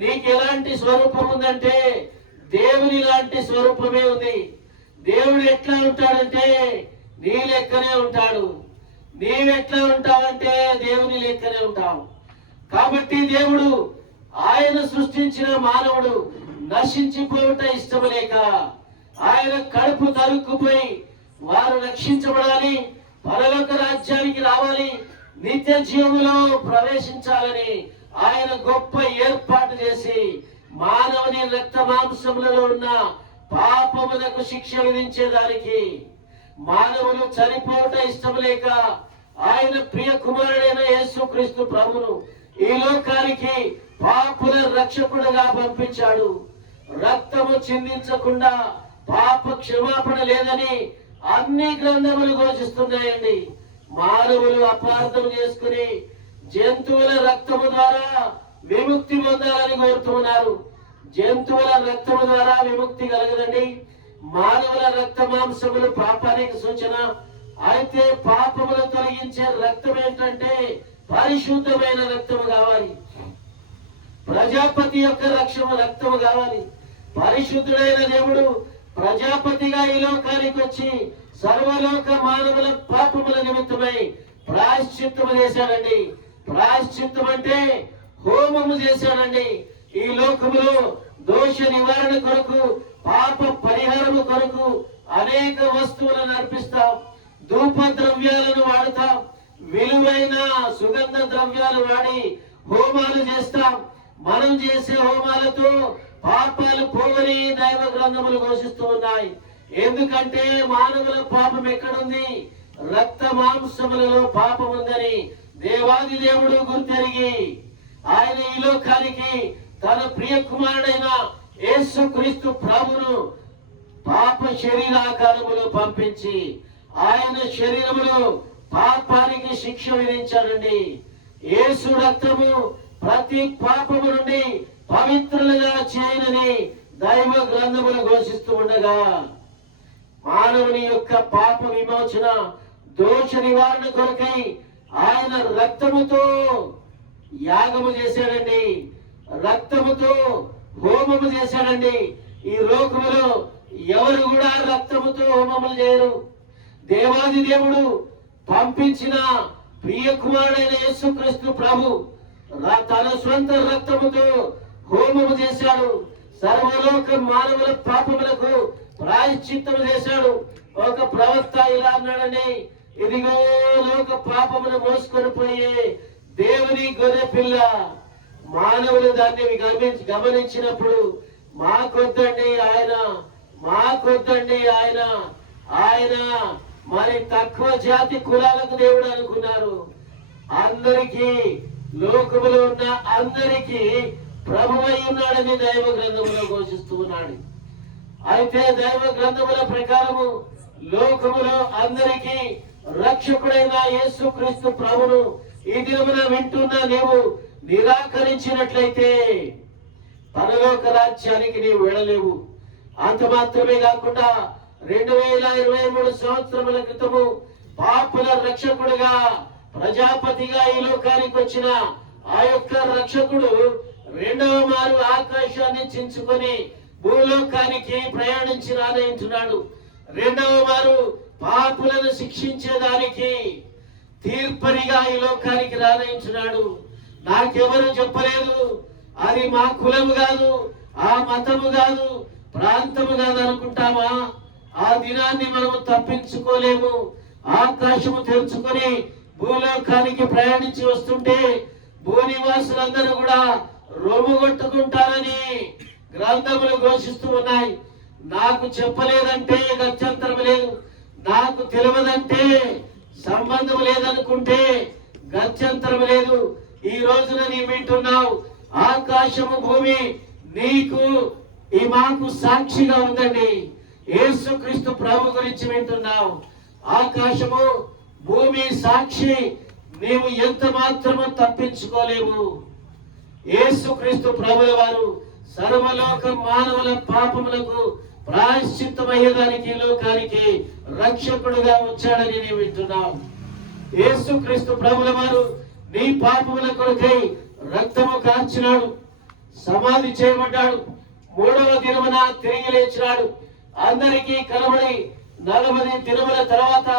నీకు ఎలాంటి స్వరూపం ఉందంటే దేవుని లాంటి స్వరూపమే ఉంది. దేవుడు ఎట్లా ఉంటాడంటే నీ లెక్కనే ఉంటాడు. నీవెట్లా ఉంటావంటే దేవుని లెక్కనే ఉంటావు. కాబట్టి దేవుడు ఆయన సృష్టించిన మానవుడు నశించిపోవట ఇష్టం లేక ఆయన కడుపు తరుక్కుపోయి వారు రక్షించబడాలి, పరలోక రాజ్యానికి రావాలి, నిత్య జీవములో ప్రవేశించాలని ఆయన గొప్ప ఏర్పాటు చేసి మానవుని రక్త మాంసములలో ఉన్న పాపములకు శిక్ష విధించేదానికి మానవులు చనిపోవట ఇష్టం లేక ఆయన ప్రియ కుమారుడైన యేసుక్రీస్తు ప్రభును ఈ లోకానికి పాపుల రక్షకుడుగా పంపించాడు. రక్తము చిందించకుండా పాప క్షమాపణ లేదని అన్ని గ్రంథములు ఘోషిస్తున్నాయండి. మానవులు అపార్థం చేసుకుని జంతువుల రక్తము ద్వారా విముక్తి పొందాలని కోరుతున్నారు. జంతువుల రక్తము ద్వారా విముక్తి కలగదండి. మానవుల రక్త మాంసములు పాపానికి సూచన. అయితే పాపములు తొలగించే రక్తం ఏంటంటే పరిశుద్ధమైన రక్తము కావాలి. ప్రజాపతి యొక్క రక్తము కావాలి. పరిశుద్ధుడైన దేవుడు ప్రజాపతిగా ఈ లోకానికి వచ్చి సర్వలోక మానవుల పాపముల నిమిత్తమై ప్రాయశ్చిత్తము చేశాడండి. ప్రాయశ్చిత్తం అంటే హోమము చేశాడండి. ఈ లోకములో దోష నివారణ కొరకు, పాప పరిహారము కొరకు అనేక వస్తువులను అర్పిస్తాం, ధూప ద్రవ్యాలను వాడతాం, విలువైన సుగంధ ద్రవ్యాలు వాడి హోమాలు చేస్తాం. మనం చేసే హోమాలతో పాపాలు పోవని దైవ గ్రంథములు ఘోషిస్తూ ఉన్నాయి. ఎందుకంటే మానవుల పాపం ఎక్కడుంది? రక్త మాంసములలో పాపం ఉందని దేవాది దేవుడు గుర్తెరిగి ఆయన ఈ లోకానికి తన ప్రియ కుమారుడైన యేసుక్రీస్తు ప్రభువును పాప శరీరాకారములో పంపించి ఆయన శరీరములో పాపానికి శిక్ష విధించాడండి. యేసు రక్తము ప్రతి పాపము నుండి పవిత్రులుగా చేయనని దైవ గ్రంథములు ఘోషిస్తూ ఉండగా మానవుని యొక్క పాప విమోచన, దోష నివారణ కొరకై ఆయన రక్తముతో యాగము చేశాడండి. రక్తముతో హోమము చేశాడండి. ఈ లోకములో ఎవరు కూడా రక్తముతో హోమములు చేయరు. దేవాది దేవుడు పంపించిన ప్రియ కుమారుడైన యేసుక్రీస్తు ప్రభు తన స్వంత రక్తముతో హోమము చేశాడు. సర్వలోక మానవుల పాపములకు ప్రాయశ్చిత్తము చేశాడు. ఒక ప్రవక్త ఇలా అన్నాడని, ఇదిగో లోక పాపమును మోసుకొని పోయే దేవుని గొర్రె పిల్ల. మానవులు దాన్ని గమనించినప్పుడు మాకొద్దండి ఆయన, మాకొద్దండి ఆయన, ఆయన మరి తక్కువ జాతి కులాలకు దేవుడు అనుకున్నారు. అందరికీ, లోకములో ఉన్న అందరికీ ప్రభువై ఉన్నాడని దైవ గ్రంథములో ఘోషిస్తూ ఉన్నాడు. అయితే దైవ గ్రంథముల ప్రకారము లోకములో అందరికీ రక్షకుడైన యేసుక్రీస్తు ప్రభును ఈ దినమున వింటున్న నీవు నిరాకరించినట్లయితే పరలోక రాజ్యానికి నీవు వెళ్ళలేవు. అంత మాత్రమే కాకుండా 2023 సంవత్సరముల క్రితము పాపుల రక్షకుడుగా ప్రజాపతిగా ఈ లోకానికి వచ్చిన ఆ యొక్క రక్షకుడు రెండవ మారు ఆకాశాన్ని చించుకొని భూలోకానికి ప్రయాణించి రానంటున్నాడు. రెండవ మారు పాపులను శిక్షించేదానికి తీర్పరిగా ఈ లోకానికి రానంటున్నాడు. నాకెవరు చెప్పలేదు, అది మా కులము కాదు, ఆ మతము కాదు, ప్రాంతము కాదు అనుకుంటామా? ఆ దినాన్ని మనము తప్పించుకోలేము. ఆకాశము తెరుచుకొని భూలోకానికి ప్రయాణించి వస్తుంటే భూనివాసులందరూ కూడా రొమ్ముగొట్టుకుంటారని గ్రంథములు ఘోషిస్తూ ఉన్నాయి. నాకు చెప్పలేదంటే గత్యంతరం లేదు, నాకు తెలియదంటే సంబంధం లేదనుకుంటే గత్యంతరం లేదు. ఈ రోజున నీ వింటున్నావు, ఆకాశము భూమి నీకు ఈ మాకు సాక్షిగా ఉందండి. యేసుక్రీస్తు ప్రభు గురించి వింటున్నావు, ఆకాశము భూమి సాక్షి. నీవు ఎంత మాత్రము తప్పించుకోలేవు. యేసుక్రీస్తు ప్రభుల వారు సర్వలోక మానవుల పాపములకు ప్రాయశ్చిత్తమయ్యేదానికి లోకానికి రక్షకుడుగా వచ్చాడని నీవు వింటున్నావు. యేసుక్రీస్తు ప్రభుల వారు నీ పాపముల కొరకై రక్తము కార్చినాడు, సమాధి చేయబడ్డాడు, 3వ దినమున తిరిగి లేచినాడు. అందరికీ కనబడి 40 దినముల తర్వాత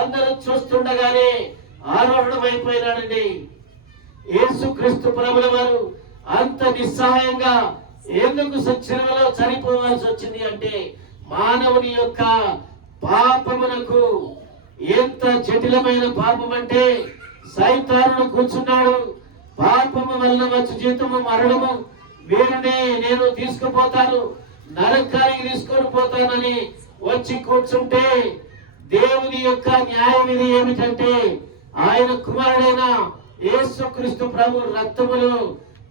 అందరూ చూస్తుండగానే ఆరోహణమైపోయినాడండి. యేసుక్రీస్తు ప్రభుల వారు అంత నిస్సహాయంగా ఎందుకు శిలువలో చనిపోవాల్సి వచ్చింది అంటే మానవుని యొక్క పాపమునకు. ఎంత జటిలమైన పాపం అంటే సైతానుడు కూర్చున్నాడు, పాపము వలన వచ్చు జీతము మరణము, వీరినే నేను తీసుకుపోతాను, నరకానికి తీసుకొని పోతానని వచ్చి కూర్చుంటే దేవుని యొక్క న్యాయ విధి ఏమిటంటే ఆయన కుమారుడైన యేసుక్రీస్తు ప్రభు రక్తములో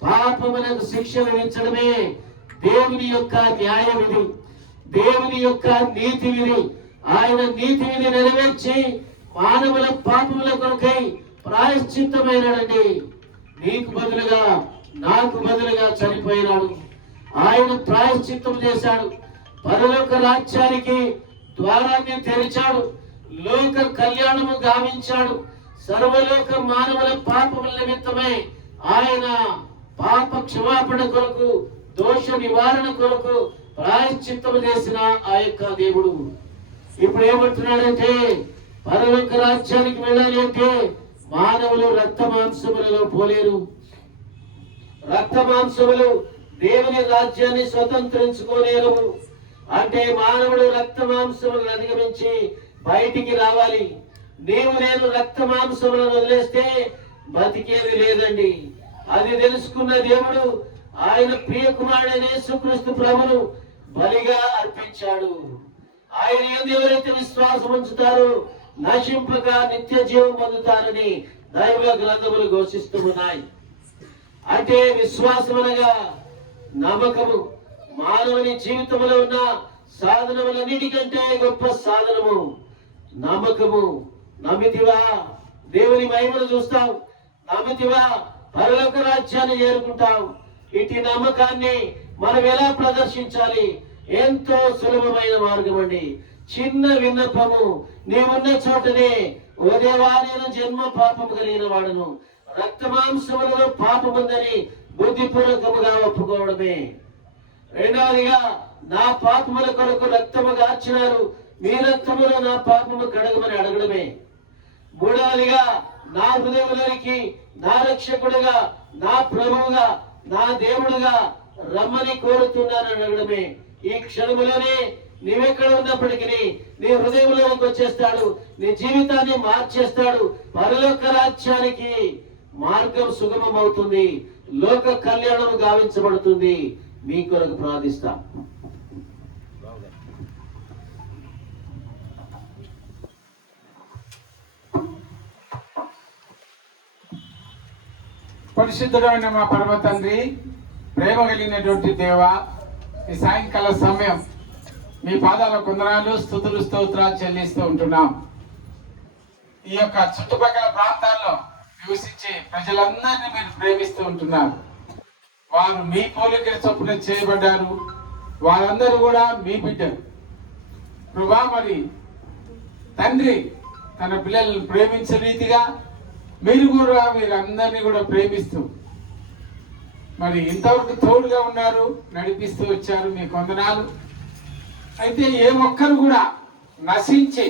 పాపములకు శిక్ష విధించడమే దేవుని యొక్క న్యాయ విధి, దేవుని యొక్క నీతి విధి. ఆయన నీతి విధి నెరవేర్చి మానవుల పాపముల కొరకై ప్రాయశ్చిత్తమైనాడండి. నీకు బదులుగా నాకు బదులుగా చనిపోయినాడు. ఆయన ప్రాయశ్చిత్తం చేశాడు, పరలోక రాజ్యానికి ద్వారాన్ని తెరిచాడు, లోక కళ్యాణము గావించాడు. సర్వలోక మానవుల పాపముల నిమిత్తమై ఆయన పాప క్షమాపణ కొరకు, దోష నివారణ కొరకు ప్రాయశ్చిత్తము చేసిన ఆ యొక్క దేవుడు ఇప్పుడు ఏమంటున్నాడంటే పరలోక రాజ్యానికి వెళ్ళాలి అంటే మానవులు రక్త మాంసములలో పోలేరు. రక్త మాంసములు దేవుని రాజ్యాన్ని స్వతంత్రించుకోలేరు. అంటే మానవుడు రక్త మాంసములను అధిగమించి బయటికి రావాలి. నీవు నేను రక్త మాంసములను వదిలేస్తే బతికేది లేదండి. అది తెలుసుకున్న దేవుడు ఆయన ప్రియ కుమారుడైన యేసుక్రీస్తు ప్రభును బలిగా అర్పించాడు. ఆయన యందు ఎవరైతే విశ్వాసం ఉంచుతారో నశింపక నిత్య జీవం పొందుతారని దైవ గ్రంథములు ఘోషిస్తూ ఉన్నాయి. అంటే విశ్వాసం అనగా నమ్మకము. మానవుని జీవితంలో ఉన్న సాధనములన్నిటికంటే గొప్ప సాధనము నమ్మకము. నమ్మితివా దేవుని మహిమను చూస్తావు, నమ్మితివా పరలోక రాజ్యాన్ని చేరుకుంటావు. ఇటు నమ్మకాన్ని మనం ఎలా ప్రదర్శించాలి? ఎంతో సులభమైన మార్గం అండి. చిన్న విన్నపము, నీవున్న చోటనే ఓ దేవా నేను జన్మ పాపము కలిగిన వాడును, రక్త మాంసములలో పాపముందని బుద్ధిపూర్వకముగా ఒప్పుకోవడమే. రెండవదిగా నా పాపముల కొరకు రక్తము గార్చినారు, మీ రక్తములో నా పాపము కడగమని అడగడమే. మూడవదిగా నా హృదయంలోనికి నా రక్షకుడుగా, నా ప్రభువుగా, నా దేవుడుగా రమ్మని కోరుతున్నానని అడగడమే. ఈ క్షణములోనే నీవెక్కడ ఉన్నప్పటికీ నీ హృదయంలోకి వచ్చేస్తాడు, నీ జీవితాన్ని మార్చేస్తాడు. పరలోక రాజ్యానికి మార్గం సుగమం అవుతుంది, లోక కళ్యాణం గావించబడుతుంది. మీ కొరకు ప్రార్థిస్తా. పరిశుద్ధుడైన మా పరమ తండ్రి, ప్రేమ కలిగినటువంటి దేవ, ఈ సాయంకాల సమయం మీ పాదాల కొందనాలు స్తుతులు స్తోత్రాలు చెల్లిస్తూ ఉంటున్నాం. ఈ యొక్క చుట్టుపక్కల ప్రాంతాల్లో నివసించే ప్రజలందరినీ మీరు ప్రేమిస్తూ ఉంటున్నారు. వారు మీ పోలికల చొప్పున చేయబడ్డారు, వారందరూ కూడా మీ బిడ్డలు ప్రభా. మరి తండ్రి తన పిల్లలను ప్రేమించే రీతిగా మీరు కూడా వీరందరినీ కూడా ప్రేమిస్తూ మరి ఇంతవరకు తోడుగా ఉన్నారు, నడిపిస్తూ వచ్చారు. మీ వందనాలు. అయితే ఏ ఒక్కరు కూడా నశించి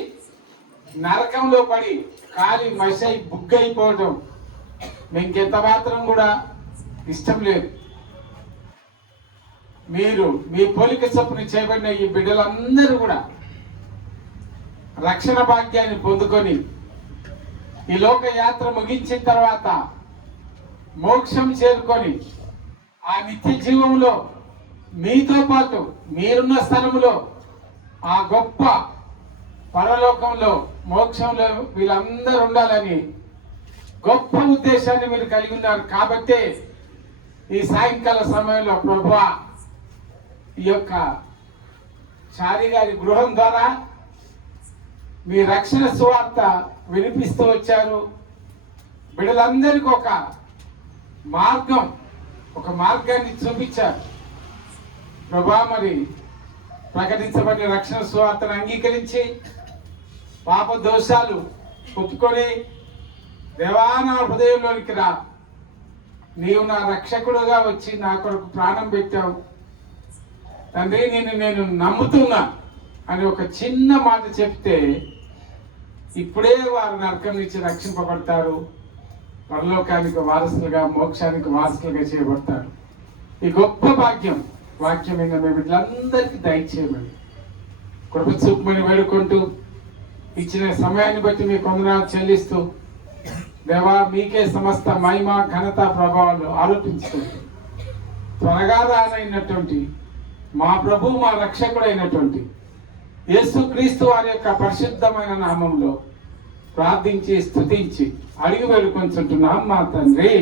నరకంలో పడి కాలి మసై బుగ్గైపోవడం మీకెంత మాత్రం కూడా ఇష్టం లేదు. మీరు మీ పోలిక చొప్పున చేయబడిన ఈ బిడ్డలందరూ కూడా రక్షణ భాగ్యాన్ని పొందుకొని ఈ లోక యాత్ర ముగించిన తర్వాత మోక్షం చేరుకొని ఆ నిత్య జీవంలో మీతో పాటు మీరున్న స్థలంలో ఆ గొప్ప పరలోకంలో మోక్షంలో వీళ్ళందరూ ఉండాలని గొప్ప ఉద్దేశాన్ని మీరు కలిగి ఉన్నారు. కాబట్టే ఈ సాయంకాల సమయంలో ప్రభువా ఈ యొక్క చారి గారి గృహం ద్వారా మీ రక్షణ సువార్త వినిపిస్తూ వచ్చారు. బిడ్డలందరికీ ఒక మార్గాన్ని చూపించారు ప్రభా. మరి ప్రకటించబడిన రక్షణ సువార్తను అంగీకరించి పాప దోషాలు ఒప్పుకొని దేవా నా హృదయంలోనికి రా, నీవు నా రక్షకుడుగా వచ్చి నా కొరకు ప్రాణం పెట్టావు తండ్రి, నేను నమ్ముతున్నా అని ఒక చిన్న మాట చెప్తే ఇప్పుడే వారు నరకం నుంచి రక్షింపబడతారు. పరలోకానికి వారసులుగా, మోక్షానికి వారసులుగా చేయబడతారు. ఈ గొప్ప భాగ్యం వాక్యమైన మీ బిడ్డలందరికీ దయచేయమని కృప చూపమని వేడుకుంటూ, ఇచ్చిన సమయాన్ని బట్టి మీ వందనాలు చెల్లిస్తూ, దేవా మీకే సమస్త మహిమ ఘనత ప్రభావాలు ఆరోపించుకుంటూ, త్వరగా రానైనటువంటి మా ప్రభు మా రక్షకుడైనటువంటి యేసుక్రీస్తు వారి యొక్క పరిశుద్ధమైన నామంలో ప్రార్థించి స్తుతించి అడిగి వేడుకొంచుంటున్నాం మా తండ్రి.